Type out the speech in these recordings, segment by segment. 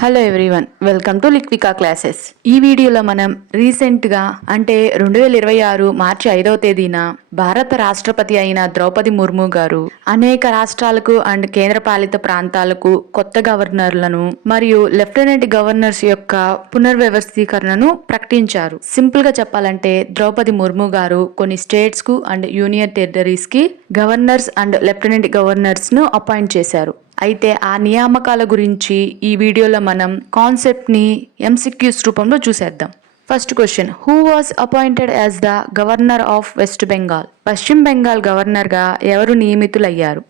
Hello everyone, welcome to లిక్వికా classes. ఈ వీడియోలో మనం రీసెంట్గా అంటే 2026 మార్చి 5వ తేదీన భారత రాష్ట్రపతి అయిన ద్రౌపది ముర్ము గారు అనేక రాష్ట్రాలకు అండ్ కేంద్రపాలిత ప్రాంతాలకు కొత్త గవర్నర్లను మరియు లెఫ్టినెంట్ గవర్నర్స్ యొక్క పునర్వ్యవస్థీకరణను ప్రకటించారు. సింపుల్ గా చెప్పాలంటే ద్రౌపది ముర్ము గారు కొన్ని స్టేట్స్ కు అండ్ యూనియన్ టెరిటరీస్ కి గవర్నర్స్ అండ్ లెఫ్టినెంట్ గవర్నర్స్ ను అపాయింట్ చేశారు. అయితే ఆ నియామకాల గురించి ఈ వీడియోలో మనం కాన్సెప్ట్ ని ఎంసిక్యూస్ రూపంలో చూసేద్దాం. First question, who was appointed as the governor of West Bengal? పశ్చిమ బెంగాల్ గవర్నర్ గా ఎవరు నియమితులయ్యారు?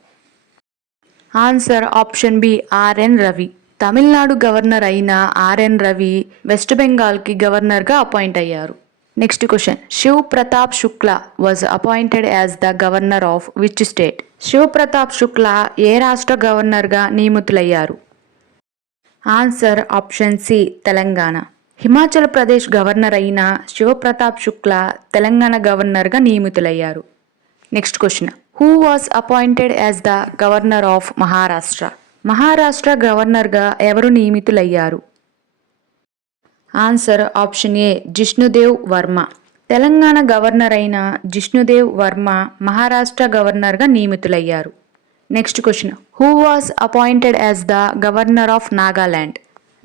Answer option B, RN Ravi. Tamil Nadu governor అయిన ఆర్ఎన్ రవి వెస్ట్ బెంగాల్ కి గవర్నర్ గా అపాయింట్ అయ్యారు. Next question, Shiv Pratap Shukla was appointed as the governor of which state? Shiv Pratap Shukla ఏ రాష్ట్ర గవర్నర్ గా నియమితులయ్యారు? Answer option C, Telangana. Himachal Pradesh governor అయిన శివ్ ప్రతాప్ శుక్లా తెలంగాణ గవర్నర్ గా నియమితులయ్యారు. Next question, who was appointed as the governor of Maharashtra? Maharashtra governor గా ఎవరు నియమితులయ్యారు? Answer option A, Jishnu Dev Varma. Telangana governor అయిన జిష్ణుదేవ్ వర్మ మహారాష్ట్ర గవర్నర్గా నియమితులయ్యారు. Next question, who was appointed as the governor of Nagaland?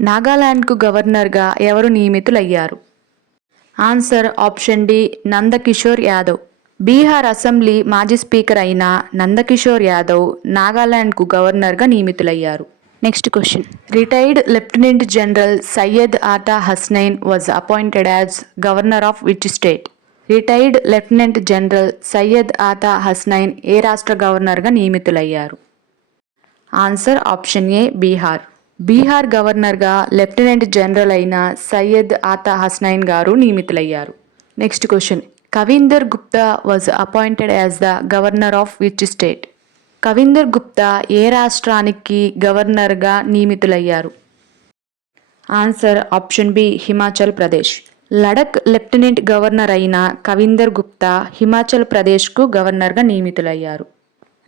నాగాలాండ్కు గవర్నర్గా ఎవరు నియమితులయ్యారు? Answer option D, Nand Kishore Yadav. Bihar assembly మాజీ స్పీకర్ అయిన నందకిషోర్ యాదవ్ నాగాలాండ్కు గవర్నర్గా నియమితులయ్యారు. Next question, retired lieutenant general Syed Ata Hasnain was appointed as governor of which state? Retired lieutenant general Syed Ata Hasnain ఏ రాష్ట్ర గవర్నర్గా నియమితులయ్యారు? Answer option A, Bihar. Bihar గవర్నర్గా లెఫ్టినెంట్ జనరల్ అయిన సయ్యద్ ఆతా హస్నైన్ గారు నియమితులయ్యారు. Next question, Kavinder Gupta was appointed as the governor of which state? Kavinder Gupta ఏ రాష్ట్రానికి గవర్నర్గా నియమితులయ్యారు? Answer option B, Himachal Pradesh. Ladakh lieutenant governor అయిన కవీందర్ గుప్తా హిమాచల్ ప్రదేశ్కు గవర్నర్గా నియమితులయ్యారు.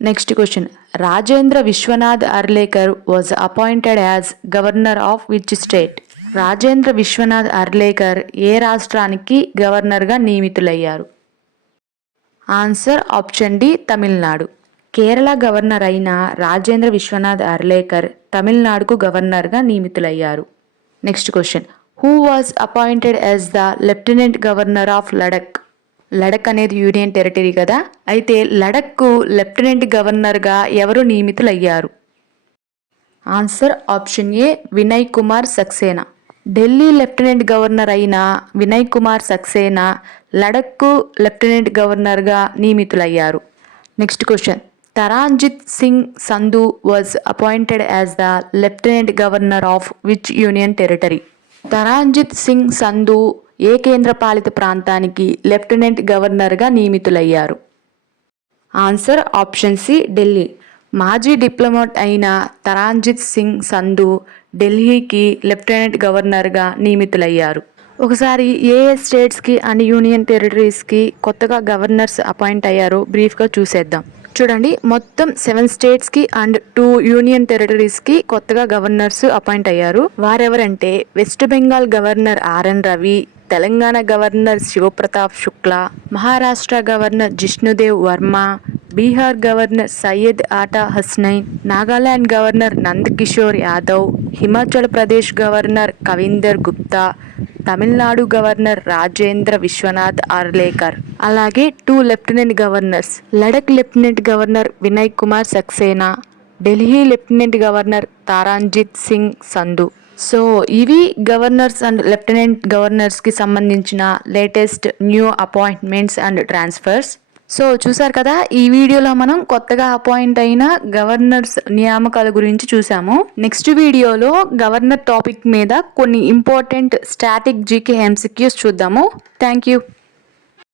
Next question, Rajendra Vishwanath Arlekar was appointed as governor of which state? Rajendra Vishwanath Arlekar ఏ రాష్ట్రానికి గవర్నర్గా నియమితులయ్యారు? Answer option D, Tamil Nadu. Kerala governor అయిన రాజేంద్ర విశ్వనాథ్ అర్లేకర్ తమిళనాడుకు గవర్నర్గా నియమితులయ్యారు. Next question, who was appointed as the lieutenant governor of Ladakh? Ladakh అనేది యూనియన్ టెరిటరీ కదా, అయితే లడక్కు లెఫ్టినెంట్ గవర్నర్గా ఎవరు నియమితులయ్యారు? Answer option A, Vinay Kumar Saxena. Delhi lieutenant governor అయిన వినయ్ కుమార్ సక్సేనా లడక్కు లెఫ్టినెంట్ గవర్నర్గా నియమితులయ్యారు. Next question, Taranjit Singh Sandhu was appointed as the lieutenant governor of which union territory? Taranjit Singh Sandhu ఏ కేంద్రపాలిత ప్రాంతానికి లెఫ్టినెంట్ గవర్నర్గా నియమితులయ్యారు? Answer option C, Delhi. మాజీ డిప్లొమాట్ అయిన తరాంజిత్ సింగ్ సంధు ఢిల్లీకి లెఫ్టినెంట్ గవర్నర్గా నియమితులయ్యారు. ఒకసారి ఏ స్టేట్స్కి అండ్ యూనియన్ టెరిటరీస్కి కొత్తగా గవర్నర్స్ అపాయింట్ అయ్యారో బ్రీఫ్గా చూసేద్దాం. చూడండి, మొత్తం 7 స్టేట్స్కి అండ్ 2 యూనియన్ టెరిటరీస్కి కొత్తగా గవర్నర్స్ అపాయింట్ అయ్యారు. వారెవరంటే West Bengal governor RN Ravi, Telangana governor Shiv Pratap Shukla, Maharashtra governor Jishnu Dev Varma, Bihar governor Syed Ata Hasnain, Nagaland governor Nand Kishore Yadav, Himachal Pradesh governor Kavinder Gupta, Tamil Nadu governor Rajendra Vishwanath Arlekar, అలాగే 2 lieutenant governors, Ladakh lieutenant governor Vinay Kumar Saxena, Delhi lieutenant governor Taranjit Singh Sandhu. So ఇవి గవర్నర్స్ అండ్ లెఫ్టినెంట్ గవర్నర్స్కి సంబంధించిన latest new appointments and transfers. So చూసారు కదా, ఈ వీడియోలో మనం కొత్తగా అపాయింట్ అయిన గవర్నర్స్ నియామకాల గురించి చూసాము. నెక్స్ట్ వీడియోలో గవర్నర్ టాపిక్ మీద కొన్ని ఇంపార్టెంట్ స్టాటిక్ జీకే ఎంసిక్యూస్ చూద్దాము. Thank you.